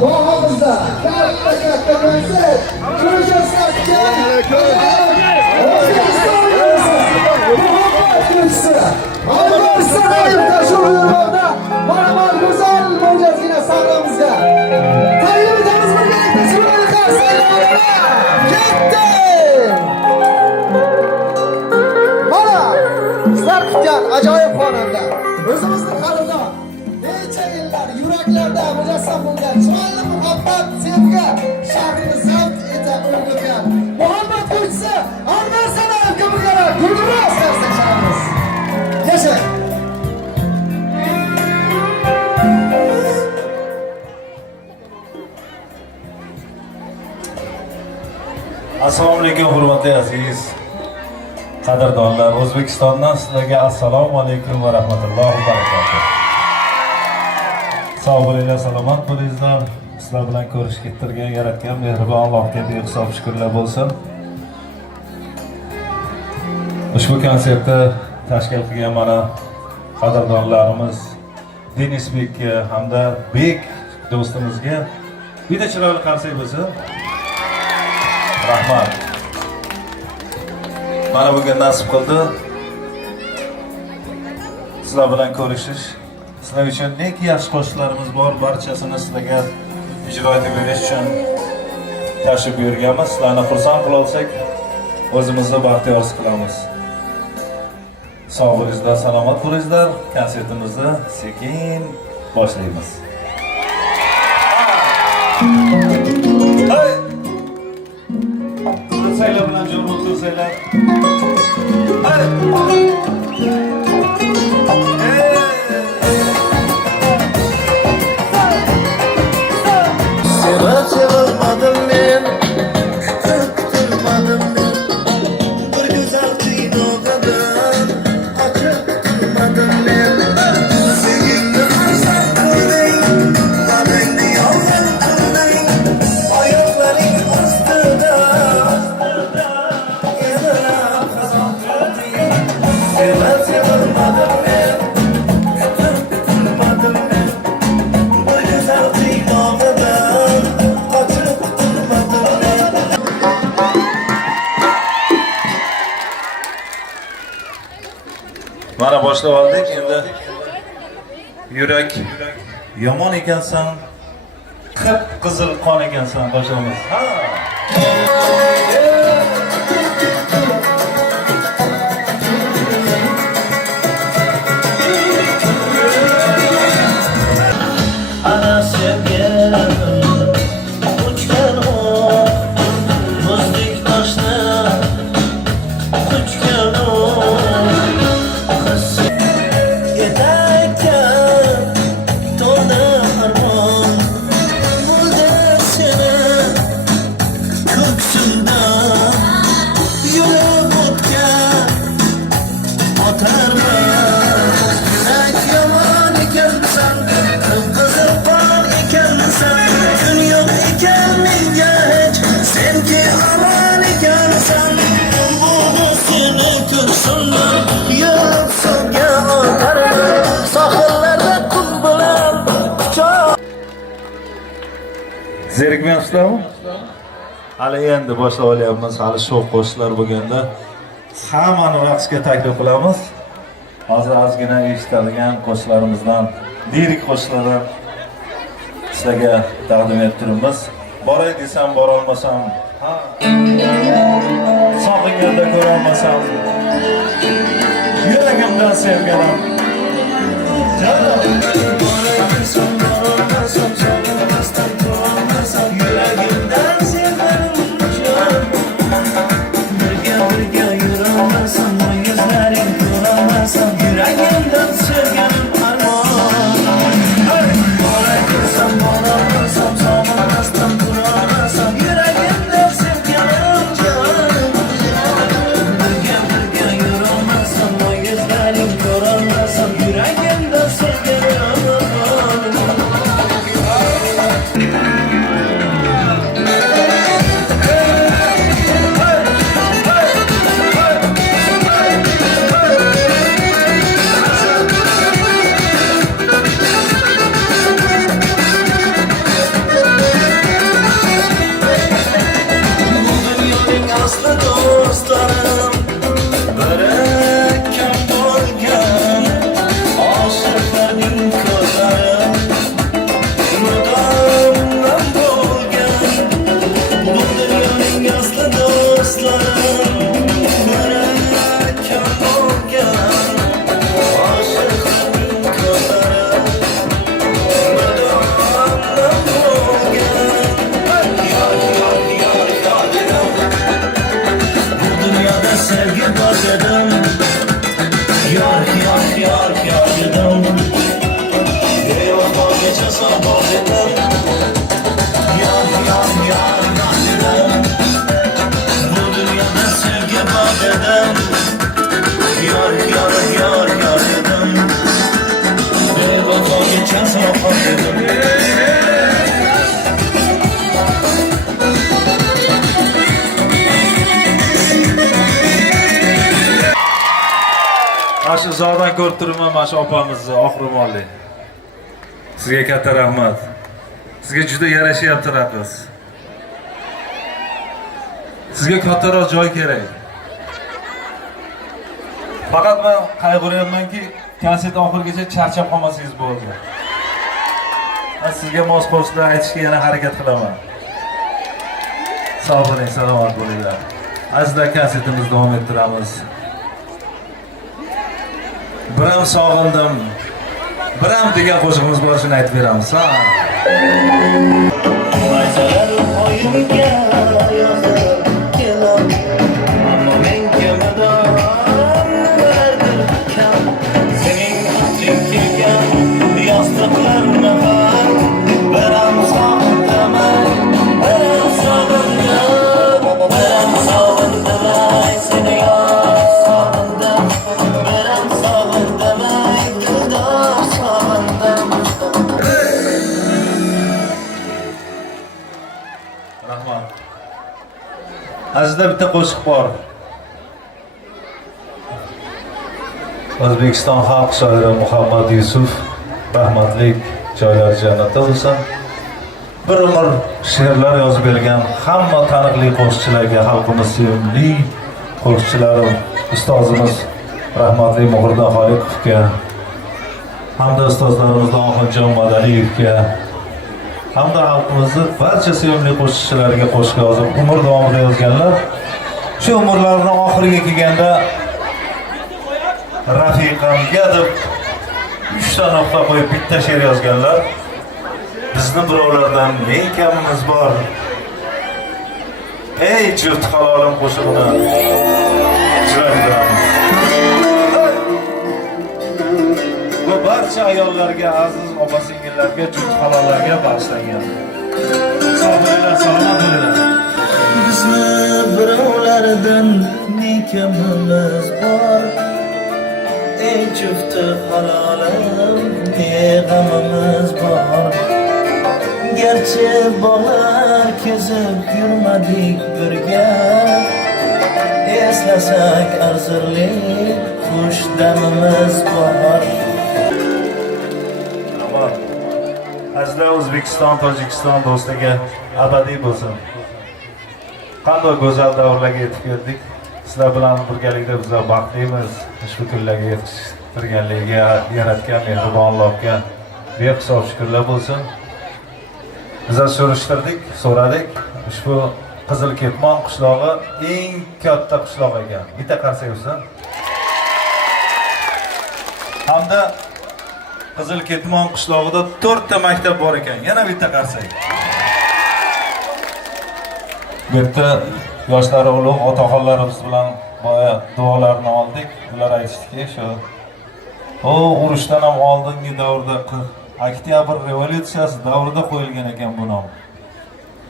Boğazımızda katta konsert. Göreceğiz Allah sarayım taşıyorlarda. Bana güzel bulacağız yine sarayımızda. Tayyip edemiz bu gerekli şurayı karşılayalım. Gitti. Bana sizler kutlayan acayip xonanda. Özümüzün kanında. Neçe yıllar yüreklerde mujassam bo'lgan chiroyli muhabbat sevgi shahrini zavq eta o'rgatgan muhabbat kuychisi Anvar Sanayev kabilar gulduros qarsak chalamiz. Yasha. Assalomu alaykum hurmatli aziz qadrdonlar. O'zbekistondan sizlarga assalomu alaykum va rahmatullohi va barakatuh. Sog' bo'linglar, salomat bo'linglar. Sizlar bilan ko'rishib turgan yaratgan mehribon Allohga behisob shukrlar bo'lsin. Ushbu konsertni tashkil qilgan mana qadrdonlarimiz Denisbekka hamda Bek do'stimizga bitta chiroyli qarsak bo'lsin. Rahmat. Mana bugun nasib qildi. Sizlar bilan ko'rishish. Sizlar uchun neki yaxshi qo'shiqlarimiz bor, barchasini sizlarga ijro etib berish uchun tashrif buyurganmiz. Sizlarni xursand qila olsak, o'zimizni baxtiyor qilamiz. Sog' bo'linglar, salomat bo'linglar. Konsertimizni sekin boshlaymiz. Hey! Saylar bilan jo'ra o'tirsanglar. Sevamadım ben, tutturmadım ben. Bir güzel kıynogadan açıp tutmadım ben. Seninle arsan kılayım, kalende yalvar kılayım. Ayakların üstüne, yanına kazan kılayım. Sevamadım ben, tutturmadım ben. Bir güzel kıynogadan açıp tutmadım ben. Mana boshlab oldik. Endi yurak yomon ekansan, qip-qizil qon ekansan boshlaymiz. Ha. Ana sevgilim uçgan o muzdek toshni quchgan o yetakka to'ldi armon mulda seni ko'ksimda yurib o'tgan otarman yurak yomon ekansan qip-qizil qon ekansan kun yo'q ekan menga hech senki omon ekansan buni seni ko'rsinlar yurib suvga otarman sohillarda qum bilan quchoq. Zerikmayapsizlarmi? Hali endi boshlab olyapmiz. Hali sho'x qo'shiqlar bo'lganda hammani raqsga taklif qilamiz. Hozir ozgina eshitadigan qo'shiqlarimizdan, lirik qo'shiqlardan sizlarga taqdim etib turibmiz. Boray desam bora olmasam, ha. Sog'inganda ko'ra olmasam, yuragimdan sevganim. Jonim. Boray desam borolmasam, sog'inmasdan turolmasam, yuragimdan sevganim jon. Birga yurolmasam, o yuzlaring ko'rolmasam, yuragimdan sevganim armon. Boray desam borolmasam, sog'inmasdan turolmasam, yuragimdan sevganim jon. Birga yurolmasam, o yuzlaring ko'rolmasam, yuragimdan sevganim uzoqdan ko'rib turibman mana shu opamizni oq ro'molli. Sizga katta rahmat. Sizga juda yarashyapti raqs. Sizga kattaroq joy kerak. Faqat men qayg'uryapmanki, konsert oxirigacha charchab qolmasangiz bo'ldi. Men sizga mos qo'shiqlar aytishga yana harakat qilaman. Sog' bo'ling, salomat bo'linglar. Azizlar, konsertimizni davom ettiramiz. Biram sog'indim. Biram degan qo'shig'imiz bor, shuni aytib beramiz. Aysalar oyimga yozib kelam, ammo men kamidan nimalardir kam. Sening aching kelgan yostiqlarni ham biram sog'indim, biram sog'indim, biram sog'indim, seni sog'indim, biram sog'indim, dildor sog'indim. Rahmat. Azizda bitta qo'shiq bor. O'zbekiston xalq shoiri Muhammad Yusuf rahmatlik, joylari jannatda bo'lsin. Bir umr she'rlar yozib bergan hamma taniqli qo'shiqchilarga, xalqimiz sevimli qo'shiqchilarim ustozimiz rahmatli Muhriddin Xoliqovga hamda ustozlarimizdan Oxunjon Madaliyevga hamda xalqimizni barcha sevimli qo'shiqchilariga qo'shiq yozib, umr davomida yozganlar. Shu umrlarining oxiriga kelganda rafiqamga deb 3 ta nuqta qo'yib bitta she'r yozganlar. Bizni birovlardan ne kamimiz bor? Ey juft halolim qo'shig'ini ijro etamiz. Bu barcha ayollarga, aziz opa-singillarga, juft halollarga bag'ishlangan. Sog' bo'linglar, salomat bo'linglar. Bizni birovlardan ne kamimiz bor? Ey jufti halolim, ne g'amimiz bor? Gerçi bog'lar kezib yurmadik birga, eslasak arzirli xush damimiz bor. Azizlar, O'zbekiston, Tojikiston do'stiga abadiy bo'lsin. Qanday go'zal davrlarga yetib keldik. Sizlar bilan birgalikda bizlar baxtlimiz. Ushbu kunlarga yetishtirganligiga yaratgan mehribon Allohga behisob shukrlar bo'lsin. Bizlar so'radik. Ushbu Qizil Ketmon qishlog'i eng katta qishloq ekan. Bitta qarsak bo'lsin. Hamda Qizil Ketmon qishlog'ida 4 ta maktab bor ekan. Yana bitta qarsak. Bu yerda yoshlari ulug' otaxonlarimiz bilan boya duolarni oldik. Ular aytishdiki, shu urushdan ham oldingi davrda Oktyabr revolyutsiyasi davrida qo'yilgan ekan bu nom.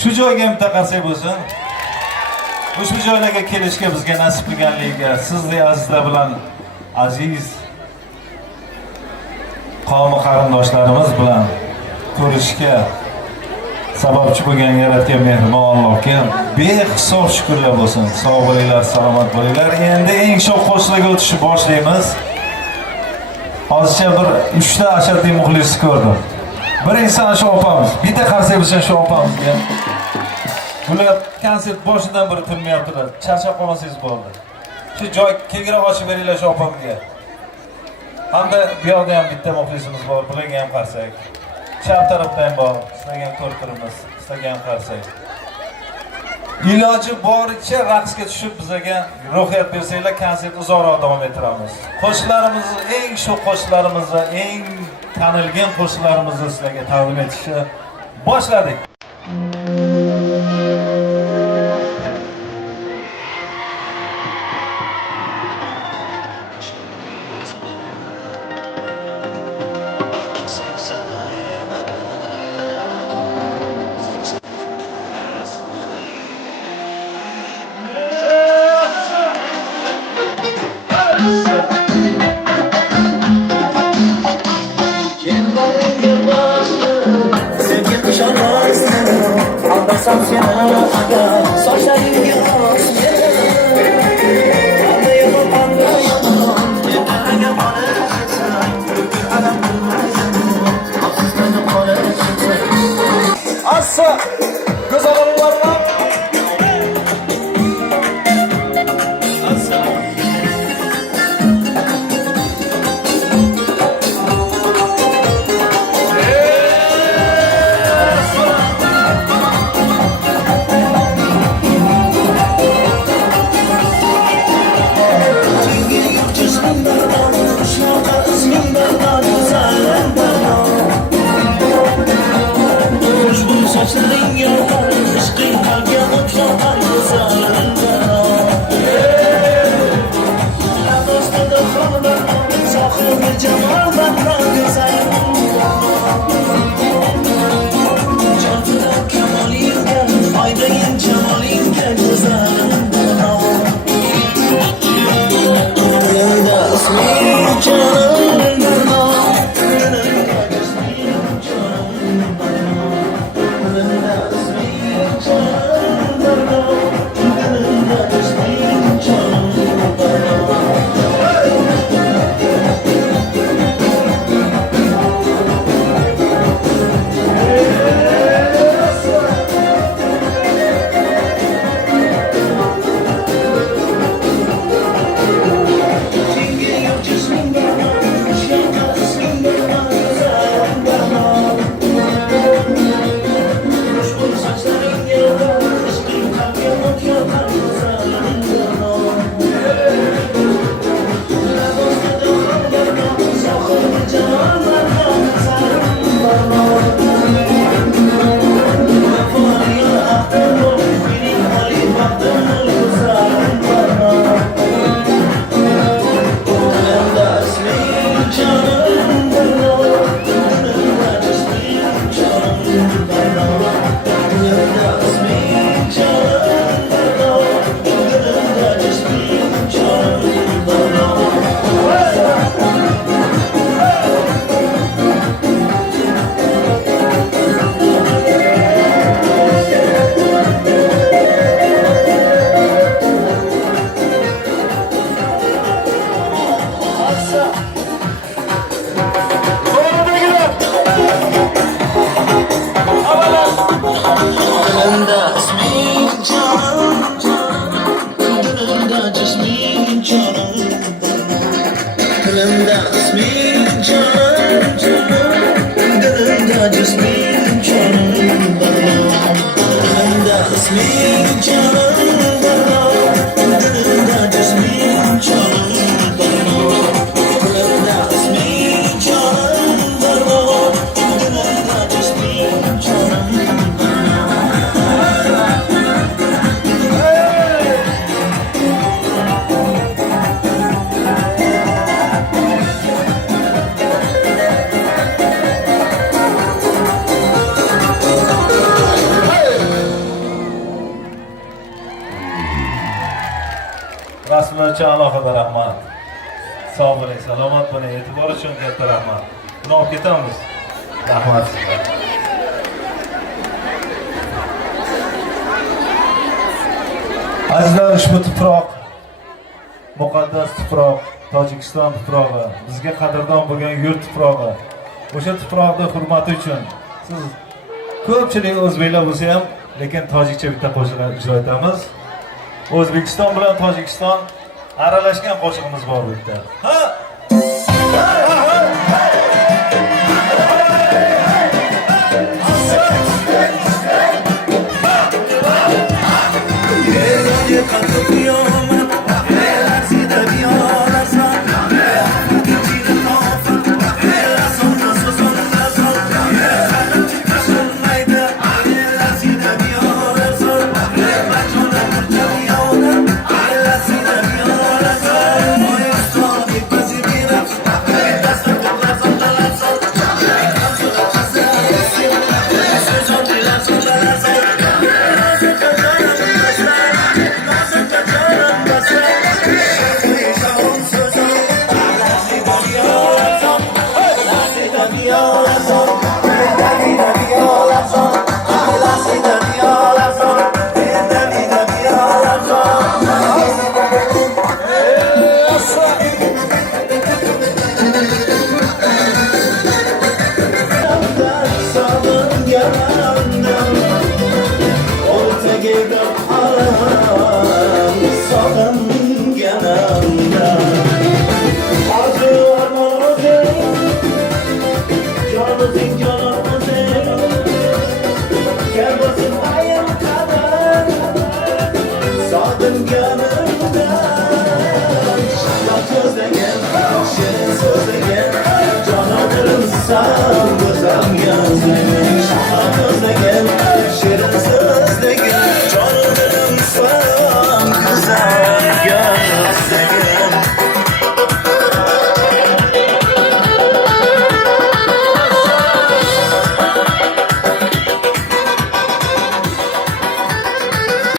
Shu joyga bitta qarsak bo'lsin. Ushbu joylarga kelishga bizga nasib qilganligiga, sizning azizlar bilan aziz qavmi qarindoshlarimiz bilan ko'rishga sababchi bo'lgan yaratgan mehribon Allohga behisob shukrlar bo'lsin. Sog' bo'linglar, salomat bo'linglar. Endi eng shoh qo'shiqlarga o'tishni boshlaymiz. Hozircha bir 3 ta ashaddiy muxlis ko'rdim. Birinchisi shu opamiz. Bitta qarsak bo'lsin shu opamizga. Bular konsert boshidan beri tinmayaptilar. Charchab qolmasangiz bo'ldi. Shu joy kelgiroq ochib beringlar shu opamga. Hamda bu yoqda ham bitta muxlisimiz bor. Bularga ham qarsak. Chap tarafda ham bor. Sizlarga ham ko'rib turibmiz. Sizlarga ham qarsak. Iloji boricha raqsga tushib bizga ruhiyat bersanglar, konsert uzoqroq davom ettiramiz. Qo'shiqlarimizni, eng shu qo'shiqlarimizni, eng tanilgan qo'shiqlarimizni sizlarga taqdim etishni boshladik. Aldarsam seni aga, sochlaring yo'q. Anda yo'q, anda yo'q. sochlaring yoqar, ishqing qalbga o't yoqar, go'zalim banon. Lab ostida xonadon, sohibi jamol banon, go'zalim jotida kamolingga, foydang jamolingga, go'zalim banon. Dilimda isming jonim banon, dilimda isming jonim banon, dilimda isming jonim banon, dilimda isming jonim banon. Dilimda isming jonim, dilimda jisming jonim, dilimda isming jonim, dilimda jisming jonim, dilimda isming jonim, dilimda jisming jonim, dilimda isming jonim, dilimda jisming jonim. Rasmlar uchun alohida rahmat. Sog' bo'ling, salomat bo'ling, e'tibor uchun katta rahmat. Buni olib ketamiz. Rahmat sizga. Azizlar, ushbu tuproq, muqaddas tuproq, Tojikiston tuprog'i, bizga qadrdon bo'lgan yurt tuprog'i. O'sha tuproqning hurmati uchun siz ko'pchilik o'zbeklar bo'lsa ham, lekin tojikcha bitta qo'shiq ijro etamiz. O'zbekiston bilan Tojikiston aralashgan qo'shig'imiz bor bu yerda. Ha!